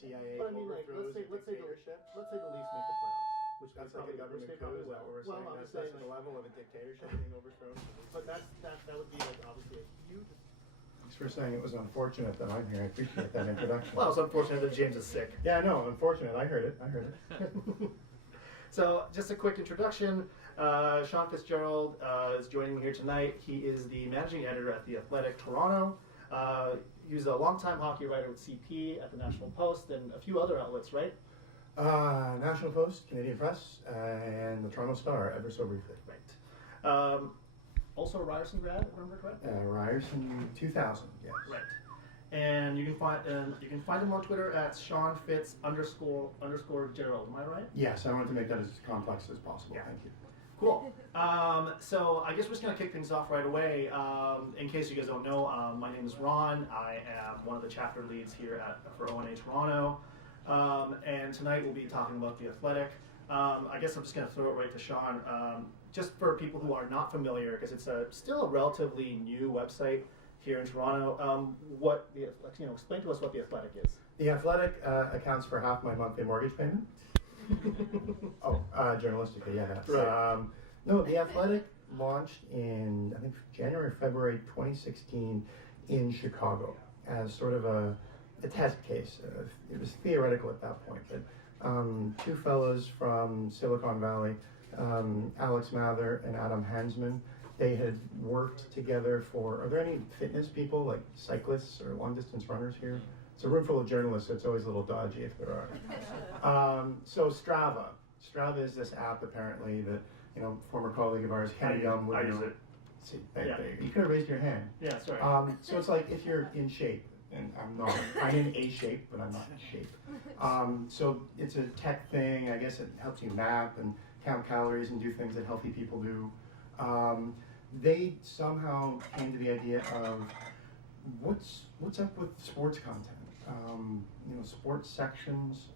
CIA But I mean, like, overthrows a let's say the dictatorship. Leafs make the playoffs, which That's they like a probably, government which they coup. probably Is that what will. we're Well, saying? I'm That's just saying, the level of a dictatorship being overthrown. but that would be like obviously a huge. Thanks for saying it was unfortunate that I'm here. I appreciate that introduction. Well, it's unfortunate that James is sick. Yeah, no, unfortunate. I heard it. So, just a quick introduction. Sean Fitzgerald is joining me here tonight. He is the managing editor at The Athletic Toronto. He was a longtime hockey writer with CP at the National Post and a few other outlets, right? National Post, Canadian Press, and the Toronto Star, ever so briefly. Right. Also a Ryerson grad, if I remember correctly? Ryerson 2000, yes. Right. And you can find him on Twitter at @SeanFitz_Gerald. Am I right? Yes, I wanted to make that as complex as possible. Yeah. Thank you. Cool. So I guess we're just going to kick things off right away. In case you guys don't know, my name is Ron. I am one of the chapter leads here for ONA Toronto. And tonight we'll be talking about The Athletic. I guess I'm just going to throw it right to Sean. Just for people who are not familiar, because it's still a relatively new website here in Toronto. Explain to us what The Athletic is. The Athletic accounts for half my monthly mortgage payment. Journalistically, yeah. Right. No, The Athletic launched in, I think, January, February 2016 in Chicago as sort of a test case. It was theoretical at that point, but two fellows from Silicon Valley, Alex Mather and Adam Hansman, they had worked together are there any fitness people, like cyclists or long-distance runners here? It's a room full of journalists, so it's always a little dodgy if there are. So Strava is this app apparently that former colleague of ours, Kenny Young, would I use it. See, you could have raised your hand. Yeah, sorry. So it's like if you're in shape, and I'm not. I'm in a shape, but I'm not in shape. So it's a tech thing. I guess it helps you map and count calories and do things that healthy people do. They somehow came to the idea of what's up with sports content. Sports sections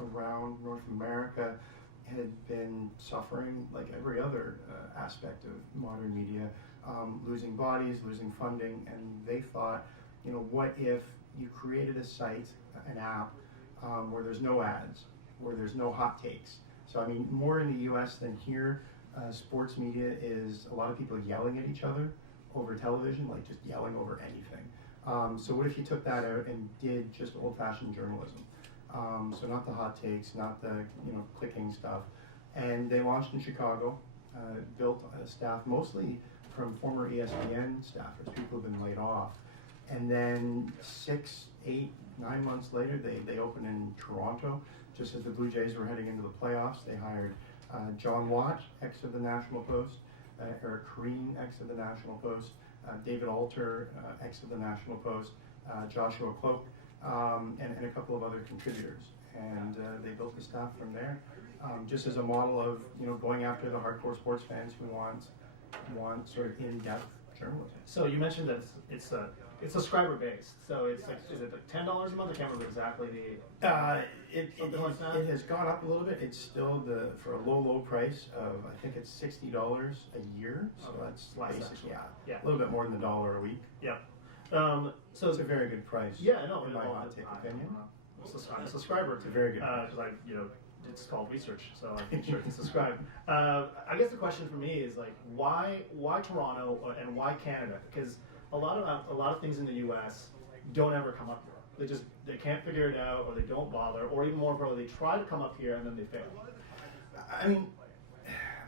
around North America had been suffering, like every other aspect of modern media, losing bodies, losing funding, and they thought, what if you created a site, an app, where there's no ads, where there's no hot takes. So I mean, more in the US than here, sports media is a lot of people yelling at each other over television, like just yelling over anything. So what if you took that out and did just old-fashioned journalism? So not the hot takes, not the clicking stuff. And they launched in Chicago, built a staff mostly from former ESPN staffers, people who've been laid off. And then 6, 8, 9 months later, they opened in Toronto. Just as the Blue Jays were heading into the playoffs, they hired John Watt, ex of the National Post, Eric Kareen, ex of the National Post, David Alter, ex of the National Post, Joshua Cloak, and a couple of other contributors. And they built the staff from there, just as a model of going after the hardcore sports fans who want sort of in-depth journalism. So you mentioned that it's subscriber based. So it's like, is it like $10 a month? I can't remember exactly It like that? It has gone up a little bit. It's still for a low price of, I think it's $60 a year. So that's basically a little bit more than $1 a week. Yeah. So it's a very good price. Yeah, no, in my hot take opinion. I'm a subscriber. It's a very good because it's called research, so I'm sure to subscribe. I guess the question for me is like, why Toronto and why Canada? Because a lot of things in the U.S. don't ever come up here. They can't figure it out, or they don't bother, or even more importantly, they try to come up here and then they fail. I mean,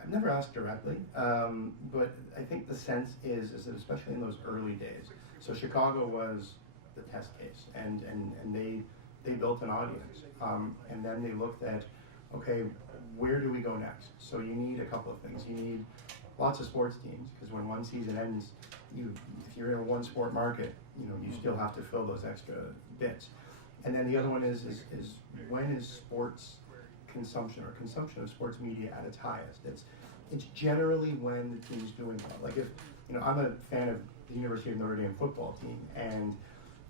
I've never asked directly, but I think the sense is that especially in those early days. So Chicago was the test case, and they built an audience, and then they looked at, okay, where do we go next? So you need a couple of things. You need lots of sports teams, because when one season ends, if you're in a one sport market, you still have to fill those extra bits. And then the other one is when is sports consumption or consumption of sports media at its highest? It's generally when the team's doing well. Like if I'm a fan of the University of Notre Dame football team, and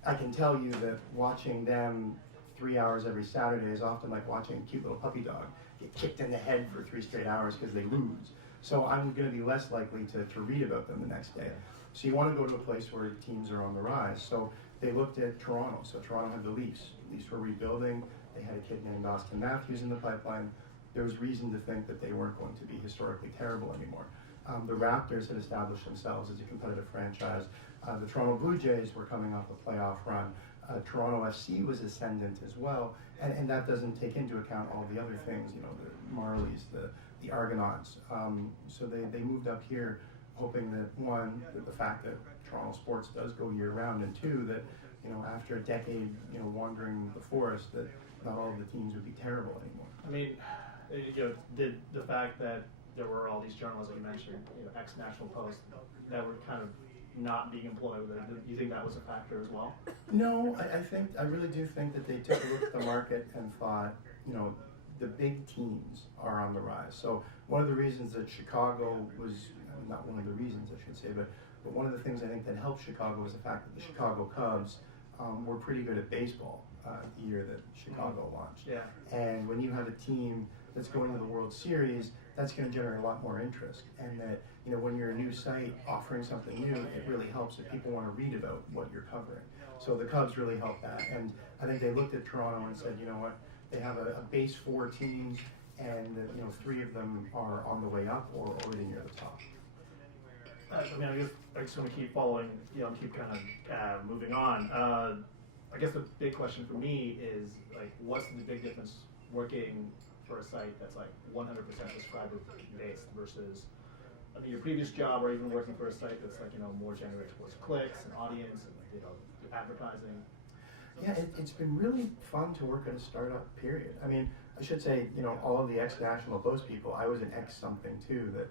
I can tell you that watching them 3 hours every Saturday is often like watching a cute little puppy dog get kicked in the head for 3 straight hours because they lose. So I'm going to be less likely to read about them the next day. So you want to go to a place where teams are on the rise. So they looked at Toronto. So Toronto had the Leafs. Leafs were rebuilding. They had a kid named Austin Matthews in the pipeline. There was reason to think that they weren't going to be historically terrible anymore. The Raptors had established themselves as a competitive franchise. The Toronto Blue Jays were coming off a playoff run. Toronto FC was ascendant as well, and that doesn't take into account all the other things, you know, the Marlies, the Argonauts. So they moved up here hoping that, one, that the fact that Toronto sports does go year round, and two, that, you know, after a decade, you know, wandering the forest, that not all of the teams would be terrible anymore. I mean, you know, did the fact that there were all these journalists that you mentioned, you know, ex-National Post, that were kind of not being employed, do you think that was a factor as well? No, I really do think that they took a look at the market and thought, you know, the big teams are on the rise. So one of the reasons that Chicago was, not one of the reasons I should say, but one of the things I think that helped Chicago was the fact that the Chicago Cubs were pretty good at baseball the year that Chicago launched. Yeah. And when you have a team that's going to the World Series, that's going to generate a lot more interest. And that, you know, when you're a new site offering something new, it really helps if people want to read about what you're covering. So the Cubs really helped that. And I think they looked at Toronto and said, you know what, they have a base 4 teams, and you know, 3 of them are on the way up or already near the top. I mean, I just want to keep following, you know, keep kind of moving on. I guess the big question for me is, like, what's the big difference working for a site that's like 100% subscriber based versus, I mean, your previous job, or even working for a site that's like, you know, more generated towards clicks and audience and, you know, advertising? Yeah, it's been really fun to work at a startup, period. I mean, I should say, you know, all of the ex-National Post people, I was an ex-something too, that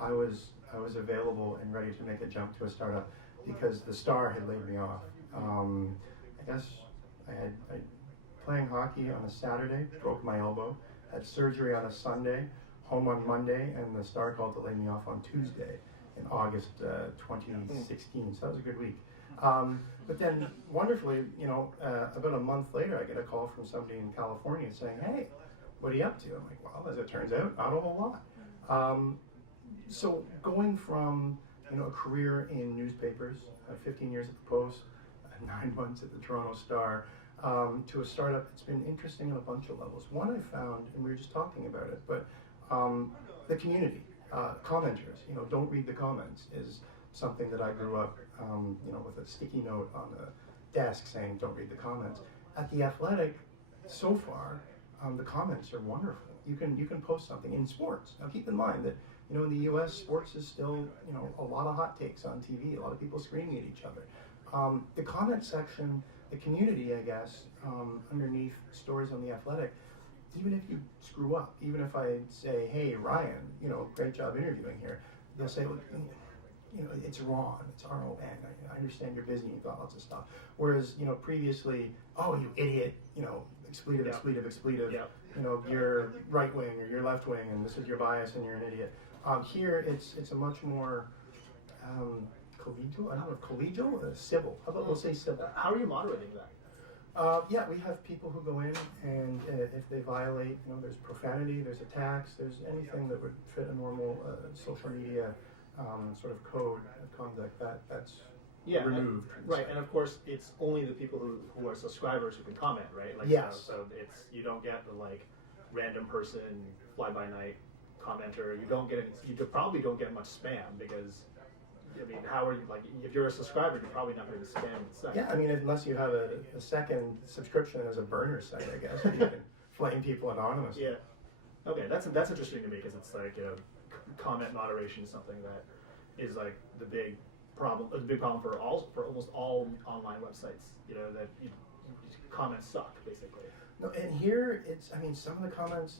I was available and ready to make a jump to a startup because the Star had laid me off. I guess I playing hockey on a Saturday, broke my elbow, had surgery on a Sunday, home on Monday, and the Star called to lay me off on Tuesday in August 2016, so that was a good week. But then, wonderfully, you know, about a month later, I get a call from somebody in California saying, hey, what are you up to? I'm like, well, as it turns out, not a whole lot. So going from, you know, a career in newspapers, 15 years at the Post, 9 months at the Toronto Star, to a startup, it's been interesting on a bunch of levels. One I found, and we were just talking about it, but the community, commenters, you know, don't read the comments is something that I grew up, you know, with a sticky note on the desk saying, don't read the comments. At The Athletic, so far, the comments are wonderful. You can post something in sports. Now keep in mind that, you know, in the US, sports is still, you know, a lot of hot takes on TV, a lot of people screaming at each other. The comment section, the community, I guess, underneath stories on The Athletic, even if you screw up, even if I say, hey, Ryan, you know, great job interviewing here, they'll say, well, you know, it's Ron, it's R-O-N, I understand you're busy and you've got lots of stuff. Whereas, you know, previously, oh, you idiot, you know, expletive, you know, you're right wing or you're left wing and this is your bias and you're an idiot. Here, it's a much more collegial, I don't know, collegial, civil. How about we'll say civil? How are you moderating that? Yeah, we have people who go in and if they violate, you know, there's profanity, there's attacks, there's anything that would fit a normal social media sort of code of conduct that's removed. Right, and of course, it's only the people who are subscribers who can comment, right? Like, yes. So it's, you don't get the like random person fly-by-night commenter. You probably don't get much spam because, I mean, how are you, like, if you're a subscriber, you're probably not going to spam the site. Yeah, I mean, unless you have a second subscription as a burner site, I guess, where you can flame people anonymously. Yeah. Okay, that's interesting to me because it's like, you know, comment moderation is something that is like the big problem for almost all online websites. You know, that comments suck basically. No, and here it's, I mean, some of the comments,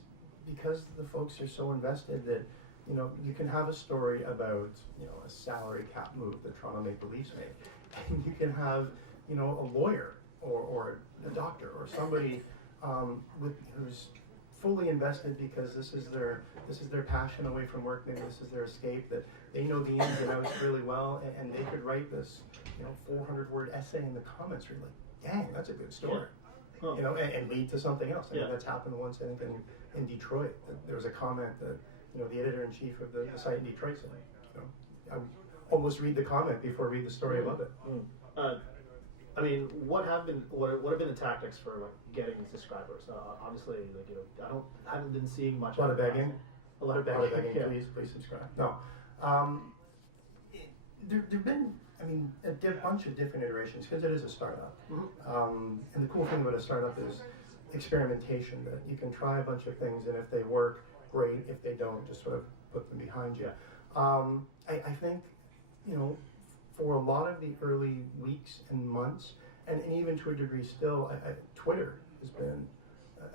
because the folks are so invested that, you know, you can have a story about, you know, a salary cap move that Toronto Maple Leafs made, and you can have, you know, a lawyer or a doctor or somebody who's fully invested because this is their passion away from work. Maybe this is their escape. That they know the ins and outs really well, and they could write this, you know, 400-word essay in the comments. You're like, dang, that's a good story. Yeah. Huh. You know, and lead to something else. I mean, Yeah. that's happened once, I think, in Detroit. There was a comment that, you know, the editor-in-chief of the site in Detroit said, you know, I would almost read the comment before I read the story above it. I mean, what have been the tactics for like getting subscribers? Obviously, like I haven't been seeing much. A lot of begging. A lot of A begging. lot of begging. Yeah. Please subscribe. No. There've been, I mean, bunch of different iterations because it is a startup. Mm-hmm. And the cool thing about a startup is experimentation. That you can try a bunch of things, and if they work, great. If they don't, just sort of put them behind you. Yeah. I think, you know, for a lot of the early weeks and months, and even to a degree still, Twitter has been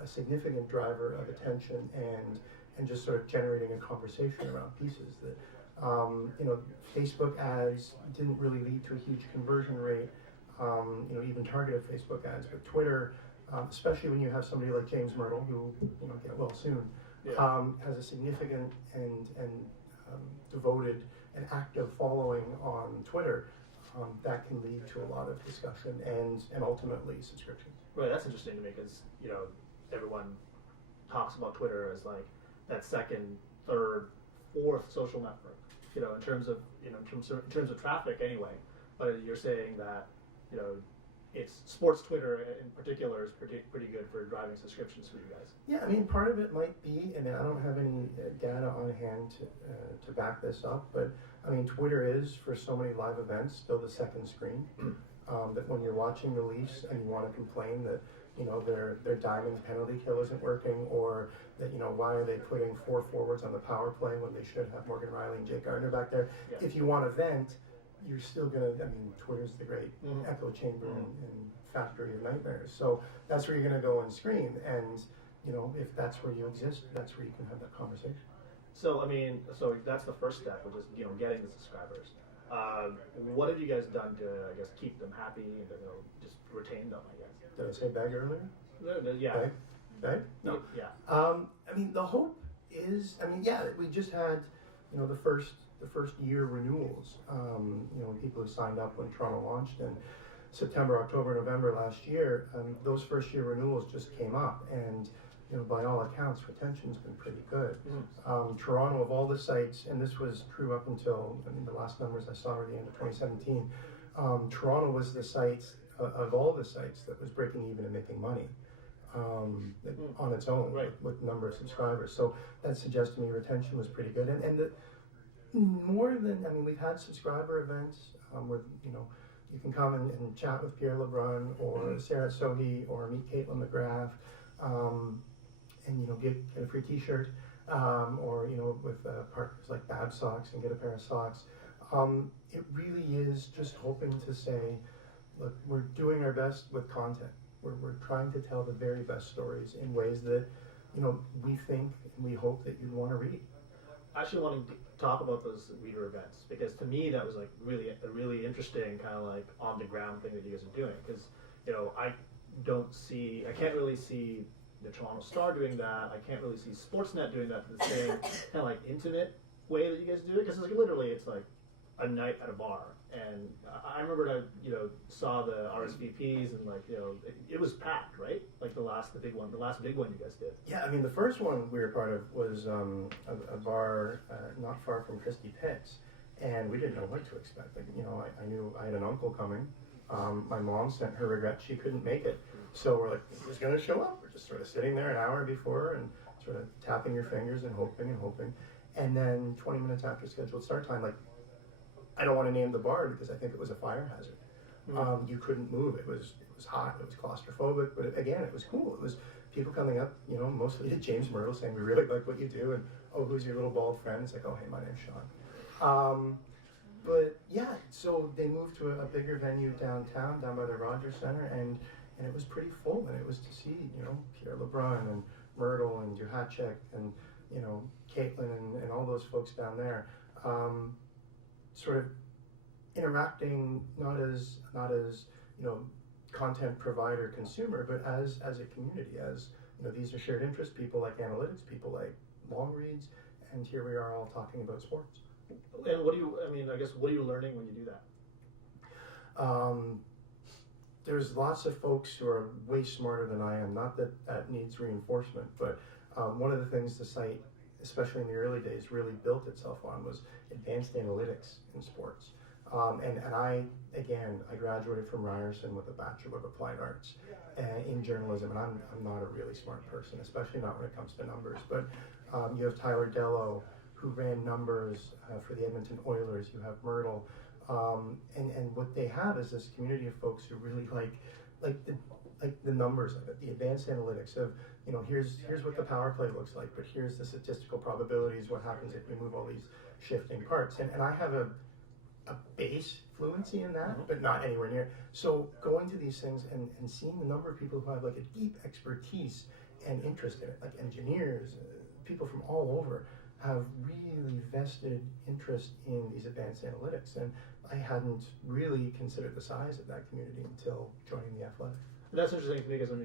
a significant driver of attention and just sort of generating a conversation around pieces that, you know, Facebook ads didn't really lead to a huge conversion rate, you know, even targeted Facebook ads, but Twitter, especially when you have somebody like James Myrtle, who, you know, get well soon, has a significant and devoted and active following on Twitter, that can lead to a lot of discussion and ultimately subscriptions. Right, that's interesting to me because, you know, everyone talks about Twitter as like that second, third, fourth social network, you know, in terms of traffic anyway. But you're saying that, you know, it's sports Twitter in particular is pretty good for driving subscriptions for you guys. Yeah, I mean, part of it might be, and I don't have any data on hand to back this up, but I mean, Twitter is, for so many live events, still the second screen. That when you're watching the Leafs and you want to complain that, you know, their diamond penalty kill isn't working, or that, you know, why are they putting 4 forwards on the power play when they should have Morgan Riley and Jake Gardner back there? Yeah. If you want to vent, you're still gonna, I mean, Twitter's the great echo chamber and factory of nightmares. So that's where you're gonna go and scream, and, you know, if that's where you exist, that's where you can have that conversation. So I mean, so that's the first step, which is, you know, getting the subscribers. What have you guys done to, I guess, keep them happy and, you know, just retain them, I guess? Did I say beg earlier? Yeah. Beg? No. Yeah. I mean, the hope is, I mean, yeah, we just had, you know, the first year renewals. You know, people who signed up when Toronto launched in September, October, November last year. Those first year renewals just came up, and, you know, by all accounts, retention's been pretty good. Toronto, of all the sites, and this was true up until, I mean, the last numbers I saw were the end of 2017. Toronto was the site of all the sites that was breaking even and making money on its own, right, with number of subscribers. So that suggests to me retention was pretty good, and the more than, I mean, we've had subscriber events where, you know, you can come and chat with Pierre LeBrun or Sarah Sohi or meet Caitlin McGrath, and, you know, get a free T-shirt, or, you know, with partners like Bab Socks and get a pair of socks. It really is just hoping to say, look, we're doing our best with content. We're trying to tell the very best stories in ways that, you know, we think and we hope that you'd want to read. I actually want to talk about those reader events, because to me that was like a really interesting kind of like on the ground thing that you guys are doing, because, you know, I can't really see the Toronto Star doing that. I can't really see Sportsnet doing that in the same kind of like intimate way that you guys do it, because it's literally, it's like a night at a bar. And I remember I, you know, saw the RSVPs and, like, you know, it was packed, right? Like the last big one you guys did. Yeah, I mean, the first one we were part of was a bar not far from Christie Pitts, and we didn't know what to expect. Like, you know, I knew I had an uncle coming. My mom sent her regrets she couldn't make it, so we're like, who's going to show up? We're just sort of sitting there an hour before and sort of tapping your fingers and hoping, and then 20 minutes after scheduled start time, like, I don't want to name the bar because I think it was a fire hazard. You couldn't move. It was hot. It was claustrophobic. But it was cool. It was people coming up, you know, mostly to James Myrtle saying, we really like what you do. And, oh, who's your little bald friend? It's like, oh, hey, my name's Sean. But yeah, so they moved to a bigger venue downtown, down by the Rogers Center. And it was pretty full. And it was to see, you know, Pierre LeBrun and Myrtle and Juhacek and, you know, Caitlin and all those folks down there. Sort of interacting not as you know, content provider consumer, but as a community, as, you know, these are shared interest people like analytics, people like long reads, and here we are all talking about sports. And what are you learning when you do that? There's lots of folks who are way smarter than I am. Not that needs reinforcement, but one of the things the site, especially in the early days, really built itself on was advanced analytics in sports. And I graduated from Ryerson with a Bachelor of Applied Arts in journalism, and I'm not a really smart person, especially not when it comes to numbers. But you have Tyler Dello, who ran numbers for the Edmonton Oilers. You have Myrtle, and what they have is this community of folks who really like the numbers of it, the advanced analytics of, here's what the power play looks like, but here's the statistical probabilities, what happens if we move all these shifting parts. And I have a base fluency in that, but not anywhere near. So going to these things and seeing the number of people who have like a deep expertise and interest in it, like engineers, people from all over, have really vested interest in these advanced analytics. And I hadn't really considered the size of that community until joining the Athletic. And that's interesting to me because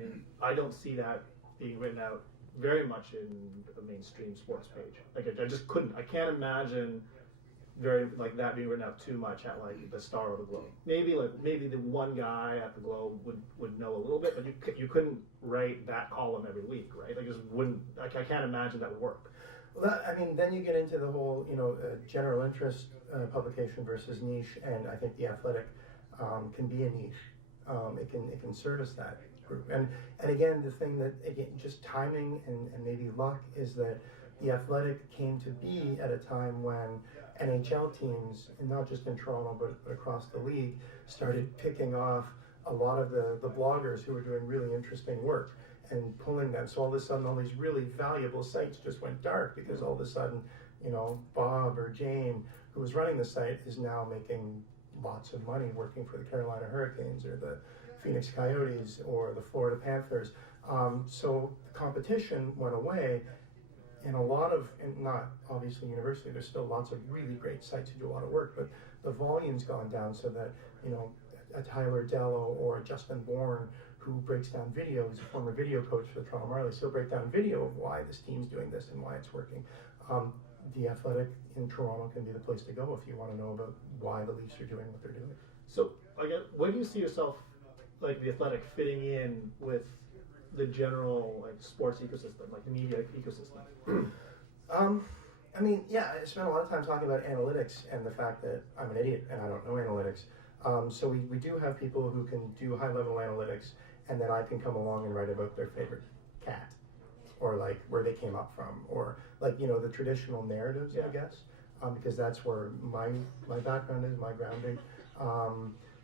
I don't see that being written out very much in a mainstream sports page. Like I just couldn't. I can't imagine that being written out too much at like the Star or the Globe. Maybe the one guy at the Globe would know a little bit, but you couldn't write that column every week, right? Like just wouldn't. I can't imagine that would work. Well, then you get into the whole, general interest publication versus niche, and I think the Athletic can be a niche. It can service that group, and again, the thing that just timing and maybe luck is that the Athletic came to be at a time when NHL teams, and not just in Toronto but across the league, started picking off a lot of the bloggers who were doing really interesting work and pulling them. So all of a sudden, all these really valuable sites just went dark because all of a sudden, Bob or Jane, who was running the site, is now making lots of money working for the Carolina Hurricanes or the Phoenix Coyotes or the Florida Panthers. So the competition went away, and not obviously university, there's still lots of really great sites who do a lot of work, but the volume's gone down so that, a Tyler Dello or a Justin Bourne, who breaks down video, he's a former video coach for the Toronto Marlies, he'll break down video of why this team's doing this and why it's working. The Athletic in Toronto can be the place to go if you want to know about why the Leafs are doing what they're doing. So, when do you see yourself, like the Athletic, fitting in with the general sports ecosystem, like the media ecosystem? I spent a lot of time talking about analytics and the fact that I'm an idiot and I don't know analytics. So we do have people who can do high-level analytics, and then I can come along and write about their favorite cat, or like where they came up from, or the traditional narratives, I guess, because that's where my background is, my grounding.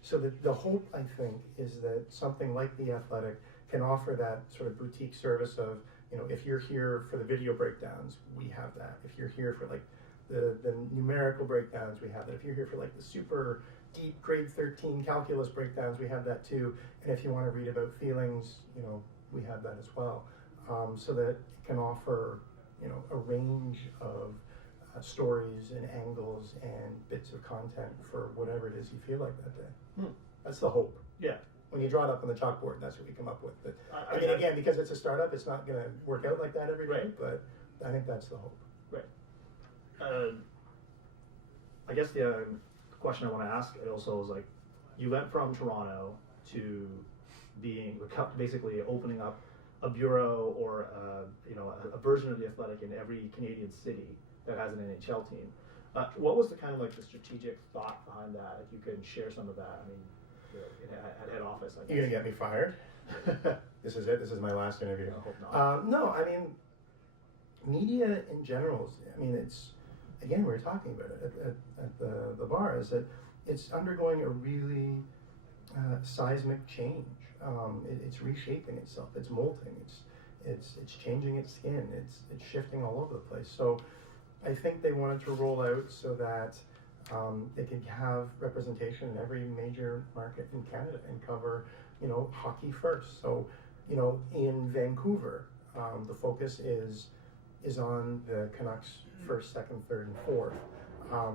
So the hope, I think, is that something like The Athletic can offer that sort of boutique service of, if you're here for the video breakdowns, we have that. If you're here for the numerical breakdowns, we have that. If you're here for the super deep grade 13 calculus breakdowns, we have that too. And if you want to read about feelings, we have that as well. So that it can offer, a range of stories and angles and bits of content for whatever it is you feel like that day. That's the hope. Yeah. When you draw it up on the chalkboard, that's what we come up with. But, again, because it's a startup, it's not going to work out like that every day, but I think that's the hope. Right. I guess the question I want to ask also is you went from Toronto to basically opening up a bureau or a version of the Athletic in every Canadian city that has an NHL team. What was the kind of the strategic thought behind that? If you could share some of that, at head office. You're gonna get me fired. This is it. This is my last interview. I hope not. No, media in general. It's again we were talking about it at the bar. Is that it's undergoing a really seismic change. It's reshaping itself. It's molting. It's changing its skin. It's shifting all over the place. So I think they wanted to roll out so that they could have representation in every major market in Canada and cover, hockey first. So, in Vancouver, the focus is on the Canucks first, second, third, and fourth.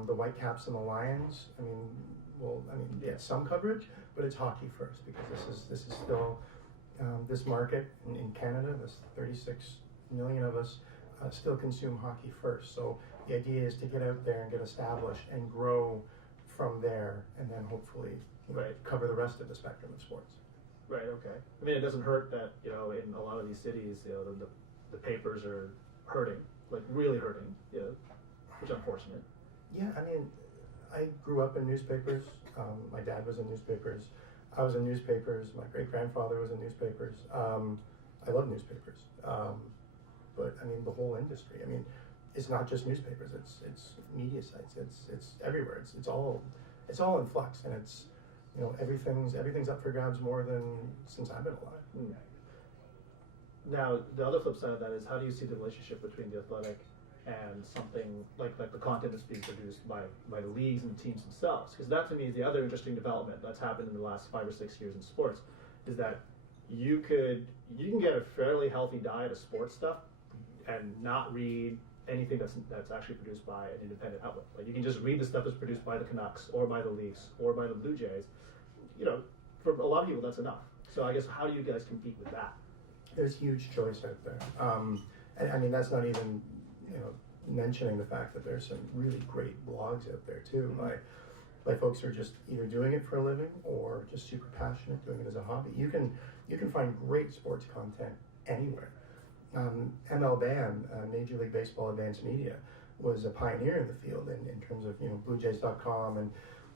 The Whitecaps and the Lions, get some coverage, but it's hockey first because this is still this market in Canada. This 36 million of us still consume hockey first. So the idea is to get out there and get established and grow from there, and then hopefully cover the rest of the spectrum of sports. Right. Okay. It doesn't hurt that in a lot of these cities, the papers are hurting, really hurting. Which is unfortunate. Yeah. I grew up in newspapers. My dad was in newspapers. I was in newspapers. My great-grandfather was in newspapers. I love newspapers. But I mean, the whole industry. I mean, it's not just newspapers. It's media sites. It's everywhere. It's all in flux, and it's, you know, everything's up for grabs more than since I've been alive. Mm. Now, the other flip side of that is, how do you see the relationship between the athletic and something like the content that's being produced by the leagues and the teams themselves? Because that, to me, is the other interesting development that's happened in the last 5 or 6 years in sports, is that you can get a fairly healthy diet of sports stuff and not read anything that's actually produced by an independent outlet. Like, you can just read the stuff that's produced by the Canucks or by the Leafs or by the Blue Jays. You know, for a lot of people, that's enough. So I guess, how do you guys compete with that? There's huge choice out there. And I mean, that's not even, you know, mentioning the fact that there's some really great blogs out there too, by folks who are just either doing it for a living or just super passionate, doing it as a hobby. You can find great sports content anywhere. MLBAM, Major League Baseball Advanced Media, was a pioneer in the field in terms of, you know, BlueJays.com and,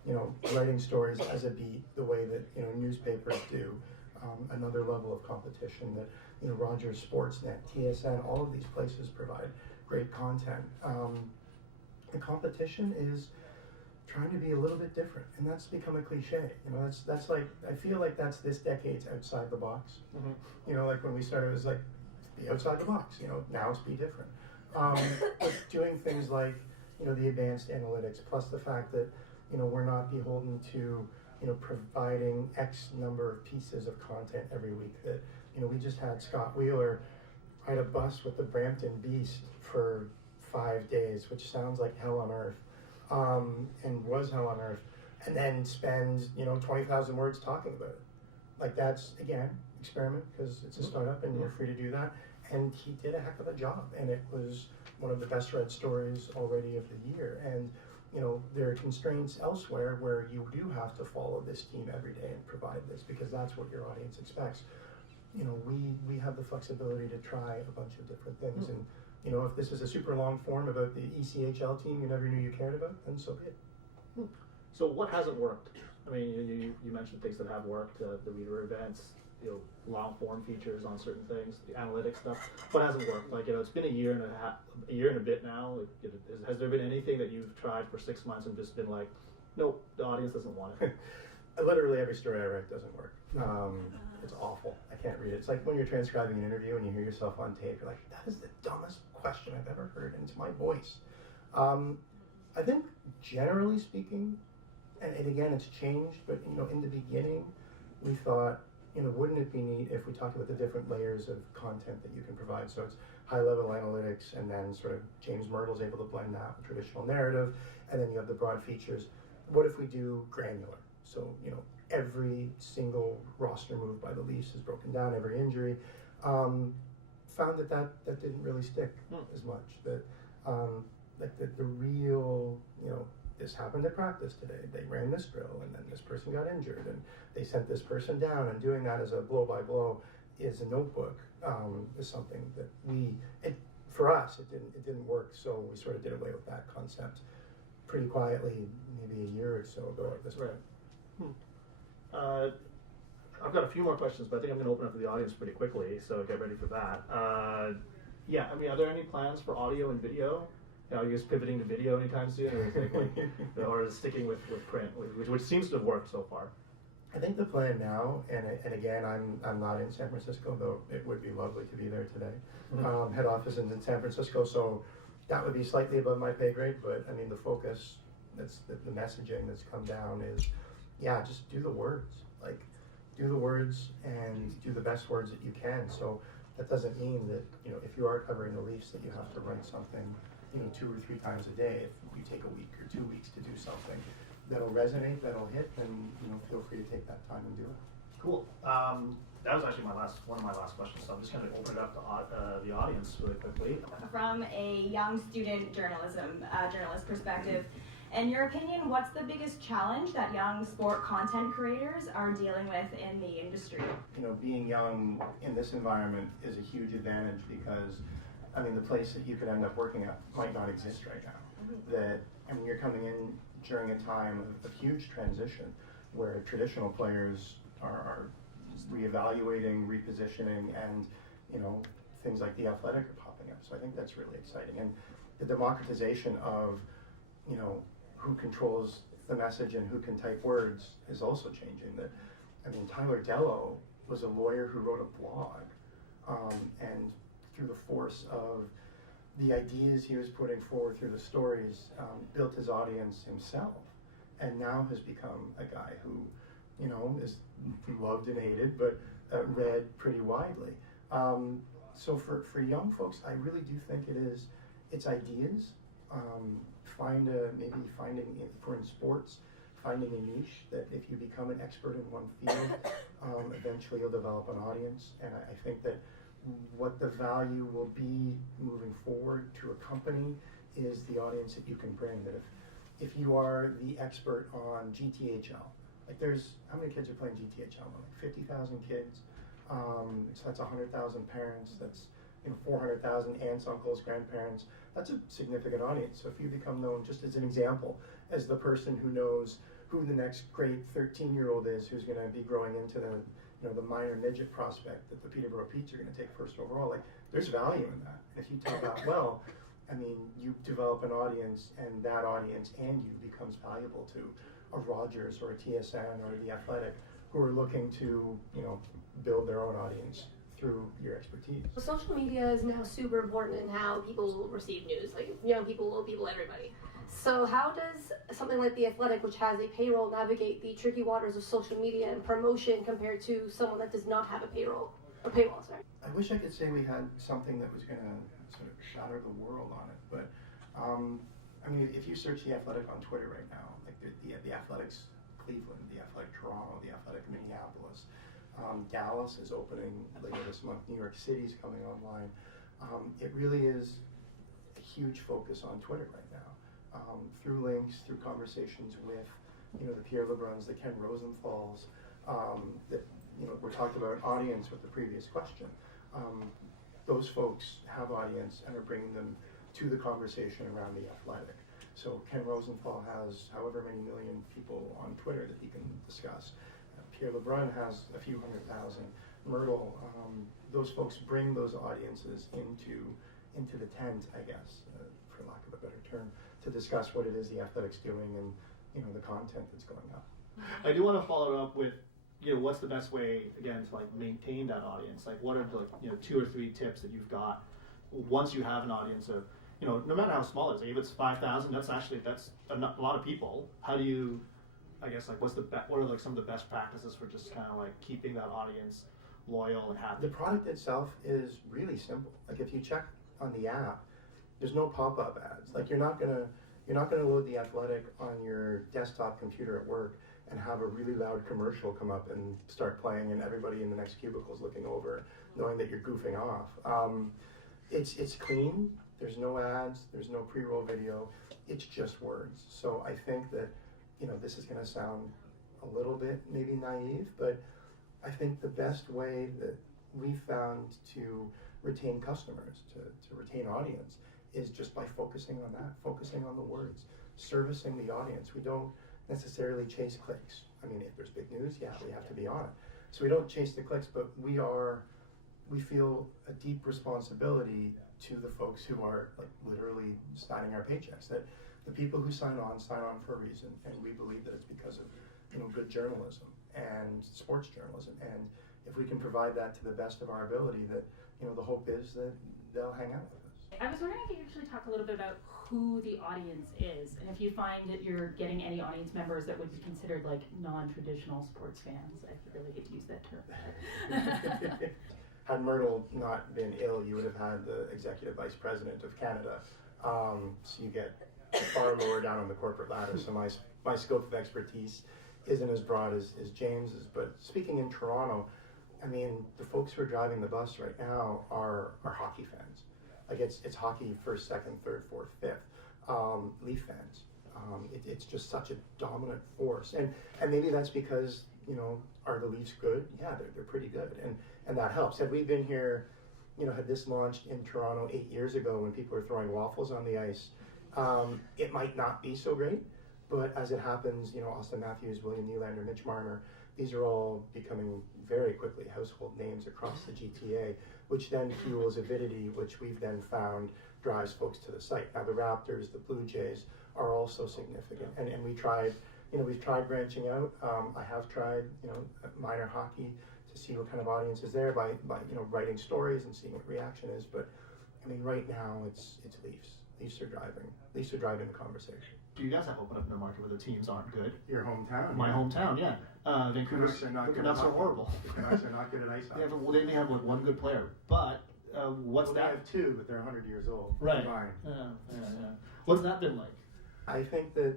you know, writing stories as a beat the way that, you know, newspapers do. Another level of competition that, you know, Rogers Sportsnet, TSN, all of these places provide great content. The competition is trying to be a little bit different, and that's become a cliche. You know, that's like, I feel like that's this decade's outside the box. Mm-hmm. You know, like when we started, it was like, be outside the box. You know, now it's be different. But doing things like, you know, the advanced analytics, plus the fact that, you know, we're not beholden to, you know, providing X number of pieces of content every week. That, you know, we just had Scott Wheeler ride a bus with the Brampton Beast for 5 days, which sounds like hell on earth, and was hell on earth, and then spend, you know, 20,000 words talking about it. Like, that's, again, experiment, because it's a startup and you're free to do that. And he did a heck of a job, and it was one of the best read stories already of the year. And, you know, there are constraints elsewhere where you do have to follow this team every day and provide this, because that's what your audience expects. You know, we have the flexibility to try a bunch of different things. And, you know, if this is a super long form about the ECHL team you never knew you cared about, then so be it. So what hasn't worked? I mean, you mentioned things that have worked, the reader events, you know, long form features on certain things, the analytics stuff. What hasn't worked? Like, you know, it's been a year and a bit now. Has there been anything that you've tried for 6 months and just been like, nope, the audience doesn't want it? Literally every story I write doesn't work. It's awful. I can't read it. It's like when you're transcribing an interview and you hear yourself on tape, you're like, that is the dumbest question I've ever heard, and it's my voice. I think generally speaking, and again, it's changed, but, you know, in the beginning, we thought, you know, wouldn't it be neat if we talked about the different layers of content that you can provide? So it's high-level analytics, and then sort of James Myrtle's able to blend that with traditional narrative, and then you have the broad features. What if we do granular? So, you know, every single roster move by the Leafs is broken down, every injury. Found that didn't really stick as much. That like the real, you know, this happened at practice today. They ran this drill, and then this person got injured, and they sent this person down. And doing that as a blow by blow is a notebook. Is something that for us it didn't work. So we sort of did away with that concept pretty quietly, maybe a year or so ago at this point. I've got a few more questions, but I think I'm going to open up to the audience pretty quickly, so get ready for that. Yeah, I mean, are there any plans for audio and video? Are you guys pivoting to video anytime soon, or is sticking with print, which seems to have worked so far? I think the plan now, and again, I'm not in San Francisco, though it would be lovely to be there today. Head office is in San Francisco, so that would be slightly above my pay grade, but I mean, the focus, that's the messaging that's come down is, yeah, just do the words. Like, do the words and do the best words that you can. So that doesn't mean that, you know, if you are covering the Leafs, that you have to write something, you know, 2 or 3 times a day. If you take a week or 2 weeks to do something that'll resonate, that'll hit, then, you know, feel free to take that time and do it. Cool. That was actually one of my last questions, so I'm just going to open it up to the audience really quickly. From a young student journalist perspective, in your opinion, what's the biggest challenge that young sport content creators are dealing with in the industry? You know, being young in this environment is a huge advantage because, I mean, the place that you could end up working at might not exist right now. That, I mean, you're coming in during a time of huge transition where traditional players are reevaluating, repositioning, and things like The Athletic are popping up. So I think that's really exciting. And the democratization of who controls the message and who can type words is also changing. Tyler Dello was a lawyer who wrote a blog, and through the force of the ideas he was putting forward through the stories, built his audience himself, and now has become a guy who, is loved and hated, but read pretty widely. So for young folks, I really do think it's ideas. Maybe finding, if we're in sports, finding a niche that if you become an expert in one field, eventually you'll develop an audience. And I think that what the value will be moving forward to a company is the audience that you can bring. That if you are the expert on GTHL, like how many kids are playing GTHL? Like 50,000 kids. So that's 100,000 parents. That's 400,000 aunts, uncles, grandparents. That's a significant audience. So if you become known, just as an example, as the person who knows who the next great 13-year-old is, who's going to be growing into the minor midget prospect that the Peterborough Petes are going to take first overall, like there's value in that. And if you tell that well, you develop an audience, and that audience and you becomes valuable to a Rogers or a TSN or The Athletic, who are looking to build their own audience through your expertise. Well, social media is now super important in how people receive news, like young people, old people, everybody. So how does something like The Athletic, which has a payroll, navigate the tricky waters of social media and promotion compared to someone that does not have a paywall? I wish I could say we had something that was going to sort of shatter the world on it, but if you search The Athletic on Twitter right now, like the Athletics Cleveland, The Athletic Toronto, The Athletic Minneapolis, Dallas is opening later this month, New York City's coming online. It really is a huge focus on Twitter right now. Through links, through conversations with, the Pierre Lebruns, the Ken Rosenthal's, that, we're talking about audience with the previous question. Those folks have audience and are bringing them to the conversation around The Athletic. So Ken Rosenthal has however many million people on Twitter that he can discuss. Pierre Lebrun has a few 100,000. Myrtle, those folks bring those audiences into the tent, I guess, for lack of a better term, to discuss what it is The Athletic's doing and the content that's going up. I do want to follow up with what's the best way again to maintain that audience? Like what are the 2 or 3 tips that you've got once you have an audience of no matter how small it is, like if it's 5,000, that's a lot of people. How do you, I guess, what are some of the best practices for just kind of keeping that audience loyal and happy? The product itself is really simple. Like if you check on the app, there's no pop-up ads. Like you're not gonna load The Athletic on your desktop computer at work and have a really loud commercial come up and start playing, and everybody in the next cubicle is looking over, knowing that you're goofing off. It's clean. There's no ads. There's no pre-roll video. It's just words. So I think that this is going to sound a little bit maybe naive, but I think the best way that we found to retain customers, to retain audience, is just by focusing on that, focusing on the words, servicing the audience. We don't necessarily chase clicks. If there's big news, yeah, we have to be on it. So we don't chase the clicks, but we feel a deep responsibility to the folks who are literally signing our paychecks, that the people who sign on for a reason, and we believe that it's because of good journalism and sports journalism. And if we can provide that to the best of our ability, that the hope is that they'll hang out with us. I was wondering if you could actually talk a little bit about who the audience is, and if you find that you're getting any audience members that would be considered non-traditional sports fans. I really hate to use that term. Had Myrtle not been ill, you would have had the executive vice president of Canada. So you get far lower down on the corporate ladder. So my scope of expertise isn't as broad as James's. But speaking in Toronto, the folks who are driving the bus right now are hockey fans. It's hockey first, second, third, fourth, fifth. Leaf fans. It's just such a dominant force. And maybe that's because, are the Leafs good? Yeah, they're pretty good. And that helps. Had we been here, had this launched in Toronto 8 years ago when people were throwing waffles on the ice, it might not be so great. But as it happens, Austin Matthews, William Nylander, Mitch Marner, these are all becoming very quickly household names across the GTA, which then fuels avidity, which we've then found drives folks to the site. Now the Raptors, the Blue Jays are also significant, and we tried, we've tried branching out. I have tried, minor hockey to see what kind of audience is there by writing stories and seeing what reaction is. But I mean, right now it's Leafs. Leafs are driving the conversation. Do you guys have opened up in a market where the teams aren't good? Your hometown. My hometown, yeah. Vancouver's Canucks are not good Canucks at are hockey. horrible. The Canucks are not good at ice hockey. They may have one good player, but what's Well, that? They have two, but they're 100 years old. Right. Combined. Yeah. What's that been like? I think that,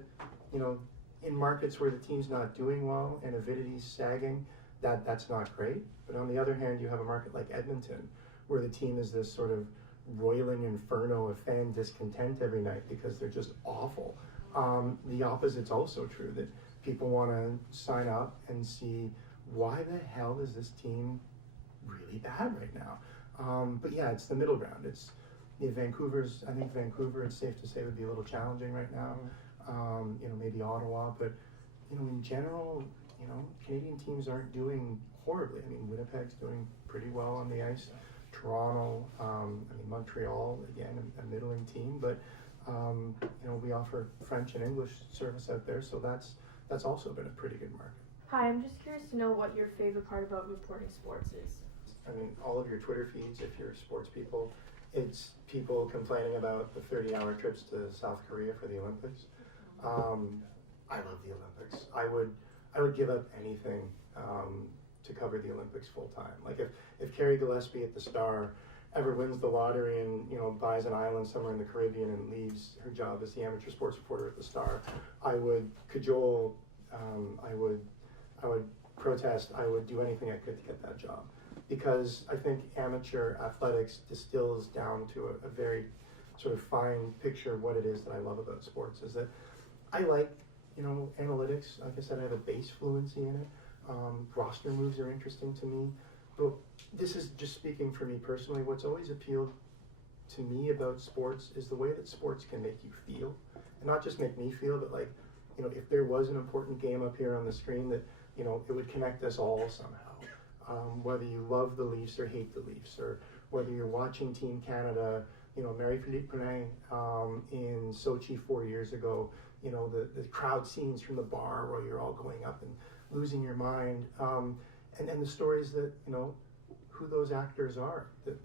in markets where the team's not doing well and avidity's sagging, that's not great. But on the other hand, you have a market like Edmonton, where the team is this sort of roiling inferno of fan discontent every night because they're just awful. The opposite's also true, that people want to sign up and see why the hell is this team really bad right now. But yeah, it's the middle ground. It's I think Vancouver, it's safe to say, would be a little challenging right now. Maybe Ottawa, but in general, Canadian teams aren't doing horribly. I mean, Winnipeg's doing pretty well on the ice. Toronto, Montreal, again, a middling team, but we offer French and English service out there, so that's also been a pretty good market. Hi, I'm just curious to know what your favorite part about reporting sports is. I mean, all of your Twitter feeds, if you're sports people, it's people complaining about the 30-hour trips to South Korea for the Olympics. I love the Olympics. I would give up anything to cover the Olympics full time. Like if Carrie Gillespie at the Star ever wins the lottery and buys an island somewhere in the Caribbean and leaves her job as the amateur sports reporter at the Star, I would cajole, I would protest, I would do anything I could to get that job, because I think amateur athletics distills down to a very sort of fine picture of what it is that I love about sports. Is that I like analytics. Like I said, I have a base fluency in it. Roster moves are interesting to me. But this is just speaking for me personally. What's always appealed to me about sports is the way that sports can make you feel. And not just make me feel, but like, if there was an important game up here on the screen that, it would connect us all somehow. Whether you love the Leafs or hate the Leafs, or whether you're watching Team Canada, Marie-Philippe Poulin in Sochi 4 years ago, the crowd scenes from the bar where you're all going up and losing your mind, and the stories that, who those actors are, that,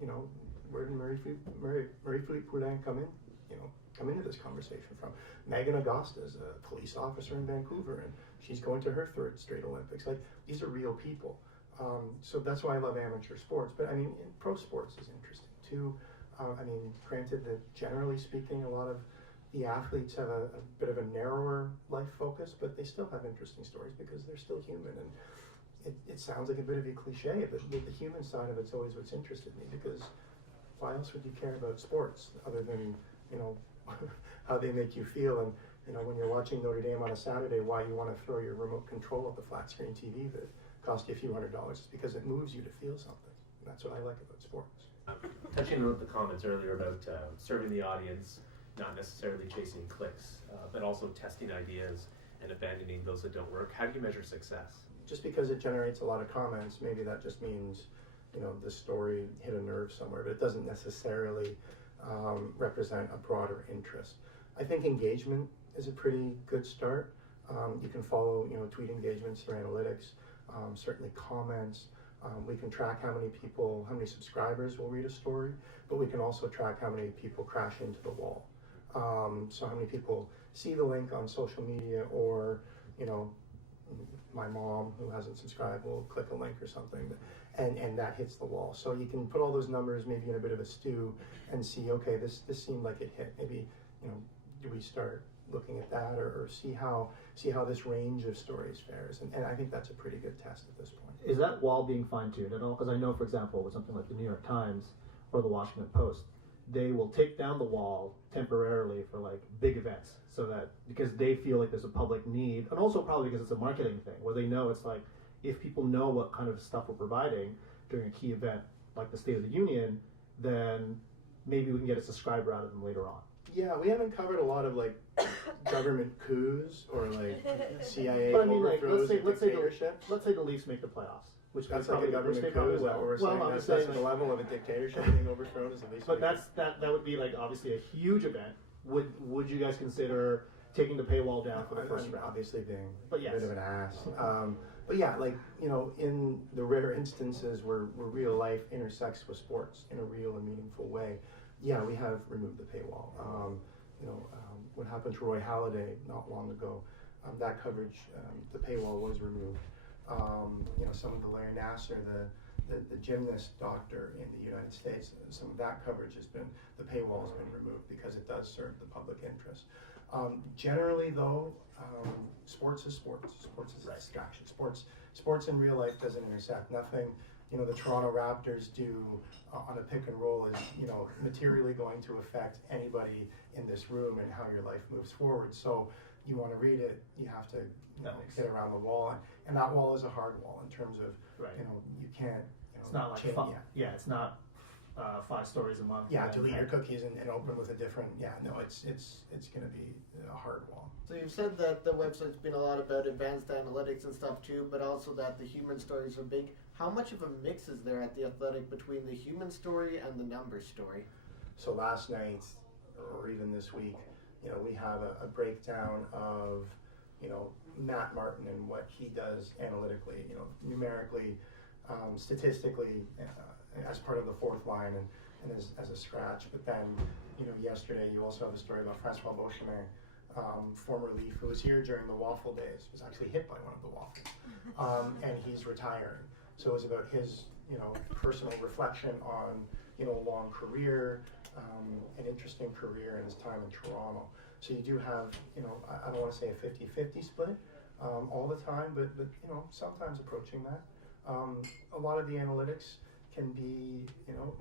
where did Marie-Philippe Poulin come into this conversation from? Megan Augusta is a police officer in Vancouver, and she's going to her third straight Olympics. Like, these are real people. So that's why I love amateur sports. But I mean, pro sports is interesting too. Granted that generally speaking, a lot of the athletes have a bit of a narrower life focus, but they still have interesting stories because they're still human. And it sounds like a bit of a cliche, but the human side of it's always what's interested me, because why else would you care about sports other than, how they make you feel? And, when you're watching Notre Dame on a Saturday, why you want to throw your remote control at the flat screen TV that cost you a few $100s is because it moves you to feel something. And that's what I like about sports. Touching on the comments earlier about serving the audience, not necessarily chasing clicks, but also testing ideas and abandoning those that don't work. How do you measure success? Just because it generates a lot of comments, maybe that just means, the story hit a nerve somewhere, but it doesn't necessarily represent a broader interest. I think engagement is a pretty good start. You can follow, tweet engagements through analytics, certainly comments. We can track how many subscribers will read a story, but we can also track how many people crash into the wall. So how many people see the link on social media, or, my mom who hasn't subscribed will click a link or something, and that hits the wall. So you can put all those numbers maybe in a bit of a stew and see, okay, this seemed like it hit. Maybe, do we start looking at that, or see how this range of stories fares? And I think that's a pretty good test at this point. Is that wall being fine-tuned at all? Because I know, for example, with something like the New York Times or the Washington Post, they will take down the wall temporarily for like big events, so that because they feel like there's a public need, and also probably because it's a marketing thing where they know it's like, if people know what kind of stuff we're providing during a key event like the State of the Union, then maybe we can get a subscriber out of them later on. Yeah, we haven't covered a lot of like government coups or like CIA But I mean, like, overthrows and let's say the dictatorships. Leafs make the playoffs, which That's they like a probably- which government they coup. probably Is that what will. we're Well, saying? I'm That's, just that's saying, the like, level of a dictatorship being overthrown as the Leafs. but make that would be like obviously a huge event. Would you guys consider taking the paywall down for the first I'm round? obviously being But a yes. bit of an ass. But yeah, like, you know, in the rare instances where real life intersects with sports in a real and meaningful way, yeah, we have removed the paywall. What happened to Roy Halladay not long ago, that coverage, the paywall was removed. Some of the Larry Nassar, the gymnast doctor in the United States, some of that coverage the paywall has been removed because it does serve the public interest. Generally, though, sports is sports. Sports is a distraction. Sports in real life doesn't intersect. Nothing, the Toronto Raptors do on a pick and roll is, materially going to affect anybody in this room and how your life moves forward. So you want to read it, you have to get around the wall. And that wall is a hard wall in terms of, you can't, It's not like it's not 5 stories a month. Yeah, delete your cookies and open with a different. Yeah, no, it's going to be a hard wall. So you've said that the website's been a lot about advanced analytics and stuff too, but also that the human stories are big. How much of a mix is there at The Athletic between the human story and the numbers story? So last night, or even this week, we have a breakdown of, Matt Martin and what he does analytically, numerically, statistically, as part of the fourth line and as a scratch. But then, yesterday you also have a story about Francois Beauchemin, former Leaf, who was here during the waffle days, was actually hit by one of the waffles, and he's retiring. So it was about his, personal reflection on, a long career, an interesting career in his time in Toronto. So you do have, I don't want to say a 50-50 split all the time, but sometimes approaching that. A lot of the analytics can be,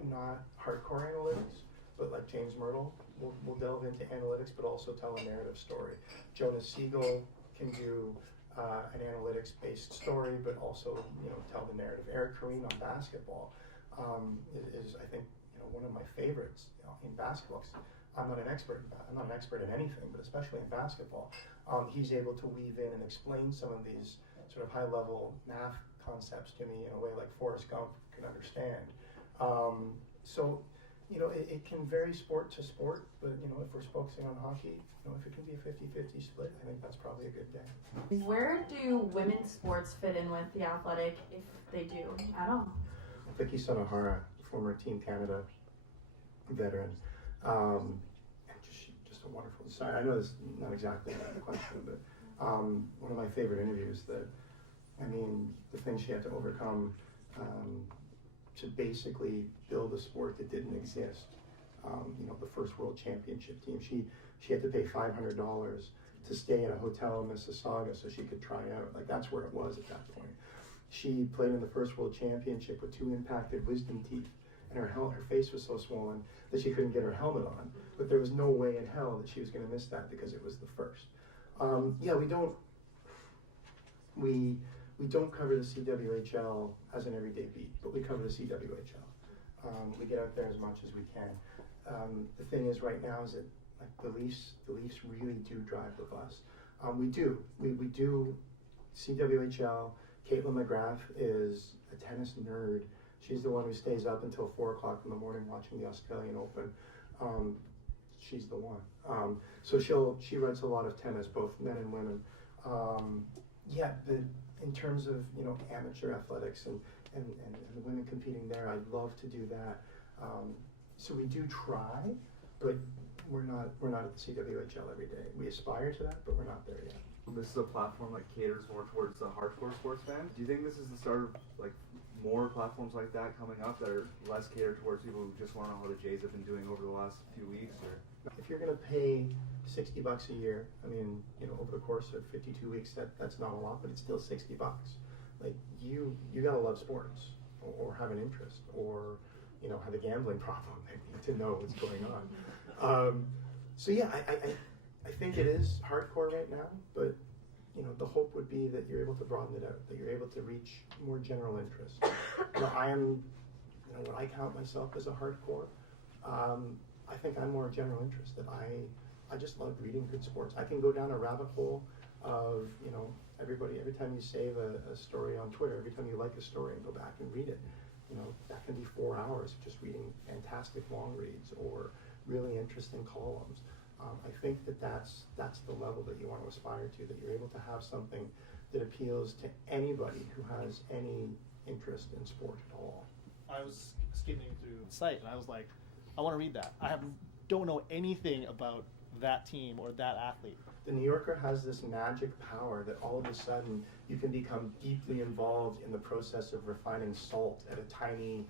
not hardcore analytics, but like James Myrtle will delve into analytics, but also tell a narrative story. Jonas Siegel can do an analytics-based story, but also, tell the narrative. Eric Kareen on basketball is I think, one of my favorites in basketball. I'm not an expert in anything, but especially in basketball. He's able to weave in and explain some of these sort of high-level math concepts to me in a way like Forrest Gump can understand. It can vary sport to sport, but if we're focusing on hockey, if it can be a 50-50 split, I think that's probably a good day. Where do women's sports fit in with The Athletic, if they do at all? Vicky Sonohara, former Team Canada veteran, and just a wonderful. Sorry, I know this is not exactly the question, but one of my favorite interviews. The things she had to overcome to basically build a sport that didn't exist. The first World Championship team. She had to pay $500 to stay in a hotel in Mississauga so she could try out. Like, that's where it was at that point. She played in the first World Championship with 2 impacted wisdom teeth, and her face was so swollen that she couldn't get her helmet on. But there was no way in hell that she was going to miss that because it was the first. We don't cover the CWHL as an everyday beat, but we cover the CWHL. We get out there as much as we can. The thing is right now is that the Leafs really do drive the bus. We do CWHL. Caitlin McGrath is a tennis nerd. She's the one who stays up until 4 o'clock in the morning watching the Australian Open. She's the one. So she writes a lot of tennis, both men and women. In terms of amateur athletics and the women competing there, I'd love to do that. So we do try, but we're not at the CWHL every day. We aspire to that, but we're not there yet. This is a platform that caters more towards the hardcore sports fan. Do you think this is the start of more platforms like that coming up that are less catered towards people who just want to know how the Jays have been doing over the last few weeks? Or if you're going to pay $60 a year, over the course of 52 weeks, that's not a lot, but it's still $60. Like you gotta love sports, or have an interest, or have a gambling problem to know what's going on. I think it is hardcore right now, but the hope would be that you're able to broaden it out, that you're able to reach more general interest. I am, when I count myself as a hardcore, I think I'm more general interest, that I just love reading good sports. I can go down a rabbit hole of, you know, every time you save a story on Twitter, every time you like a story and go back and read it, you know, that can be 4 hours of just reading fantastic long reads or really interesting columns. I think that's the level that you want to aspire to, that you're able to have something that appeals to anybody who has any interest in sport at all. I was skimming through the site and I was like, I want to read that. Don't know anything about that team or that athlete. The New Yorker has this magic power that all of a sudden you can become deeply involved in the process of refining salt at a tiny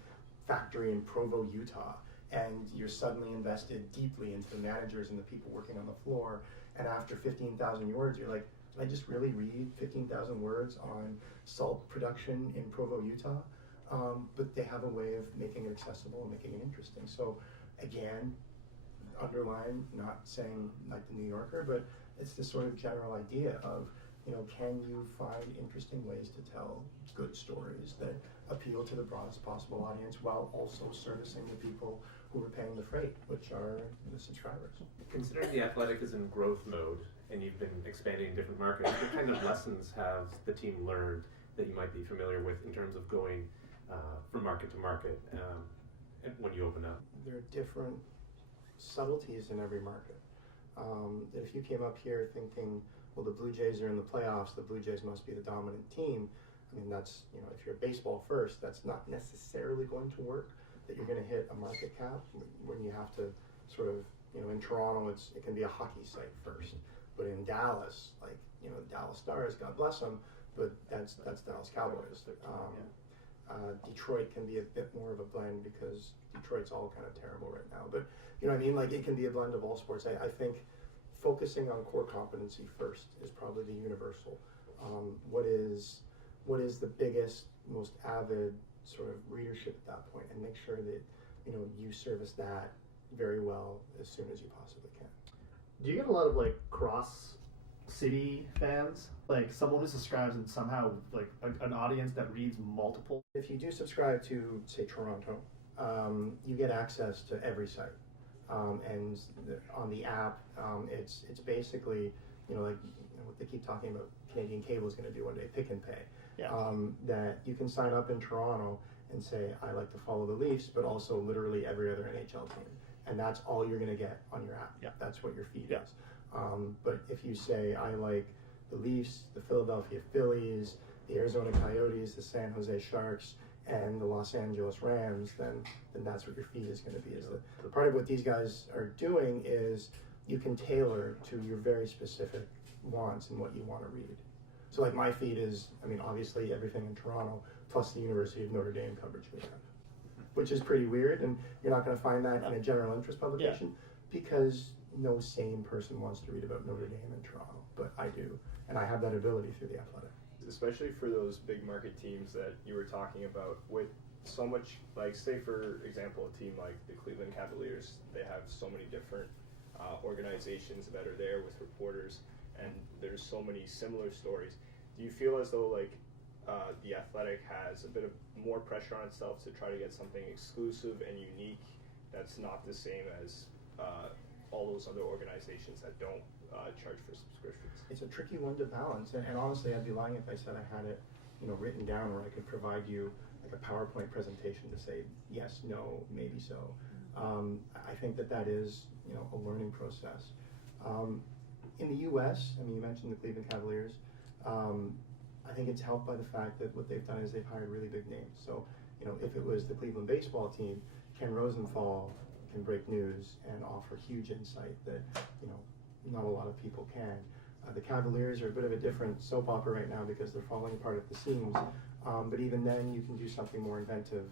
factory in Provo, Utah. And you're suddenly invested deeply into the managers and the people working on the floor. And after 15,000 words, you're like, did I just really read 15,000 words on salt production in Provo, Utah? But they have a way of making it accessible and making it interesting. So again, underline, not saying like the New Yorker, but it's this sort of general idea of, you know, can you find interesting ways to tell good stories that appeal to the broadest possible audience while also servicing the people who are paying the freight, which are the subscribers. Considering The Athletic is in growth mode and you've been expanding in different markets, what kind of lessons have the team learned that you might be familiar with in terms of going from market to market when you open up? There are different subtleties in every market. That if you came up here thinking, well, the Blue Jays are in the playoffs, the Blue Jays must be the dominant team, I mean, that's, you know, if you're baseball first, that's not necessarily going to work, that you're going to hit a market cap when you have to sort of, you know, in Toronto, it can be a hockey site first. But in Dallas, like, you know, Dallas Stars, God bless them, but that's Dallas Cowboys. Detroit can be a bit more of a blend because Detroit's all kind of terrible right now. But, you know what I mean? Like, it can be a blend of all sports. I think focusing on core competency first is probably the universal. What is the biggest, most avid sort of readership at that point, and make sure that, you know, you service that very well as soon as you possibly can. Do you get a lot of like cross city fans, like someone who subscribes and somehow like an audience that reads multiple? If you do subscribe to, say, Toronto, you get access to every site, and on the app, it's basically, you know, like, you know, what they keep talking about Canadian cable is going to do one day, pick and pay. Yeah. That you can sign up in Toronto and say, I like to follow the Leafs, but also literally every other NHL team. And that's all you're going to get on your app. Yeah. That's what your feed is. But if you say, I like the Leafs, the Philadelphia Phillies, the Arizona Coyotes, the San Jose Sharks, and the Los Angeles Rams, then that's what your feed is going to be. Is the part of what these guys are doing is you can tailor to your very specific wants and what you want to read. So like my feed is, I mean, obviously everything in Toronto, plus the University of Notre Dame coverage we have, which is pretty weird, and you're not going to find that in a general interest publication because no sane person wants to read about Notre Dame in Toronto, but I do, and I have that ability through The Athletic. Especially for those big market teams that you were talking about, with so much, like, say for example, a team like the Cleveland Cavaliers, they have so many different organizations that are there with reporters, and there's so many similar stories. Do you feel as though, like, The Athletic has a bit of more pressure on itself to try to get something exclusive and unique that's not the same as all those other organizations that don't charge for subscriptions? It's a tricky one to balance, and honestly, I'd be lying if I said I had it, you know, written down where I could provide you like a PowerPoint presentation to say yes, no, maybe so. I think that is, you know, a learning process. In the U.S., I mean, you mentioned the Cleveland Cavaliers. I think it's helped by the fact that what they've done is they've hired really big names. So, you know, if it was the Cleveland baseball team, Ken Rosenthal can break news and offer huge insight that, you know, not a lot of people can. The Cavaliers are a bit of a different soap opera right now because they're falling apart at the seams. But even then, you can do something more inventive,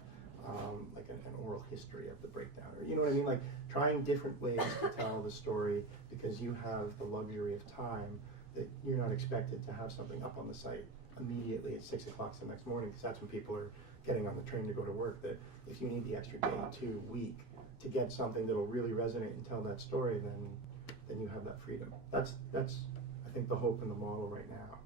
like an oral history of the breakdown, or, you know what I mean? Like trying different ways to tell the story because you have the luxury of time that you're not expected to have something up on the site immediately at 6 o'clock the next morning, because that's when people are getting on the train to go to work. That if you need the extra day, 2 week to get something that'll really resonate and tell that story, then you have that freedom. That's I think the hope in the model right now.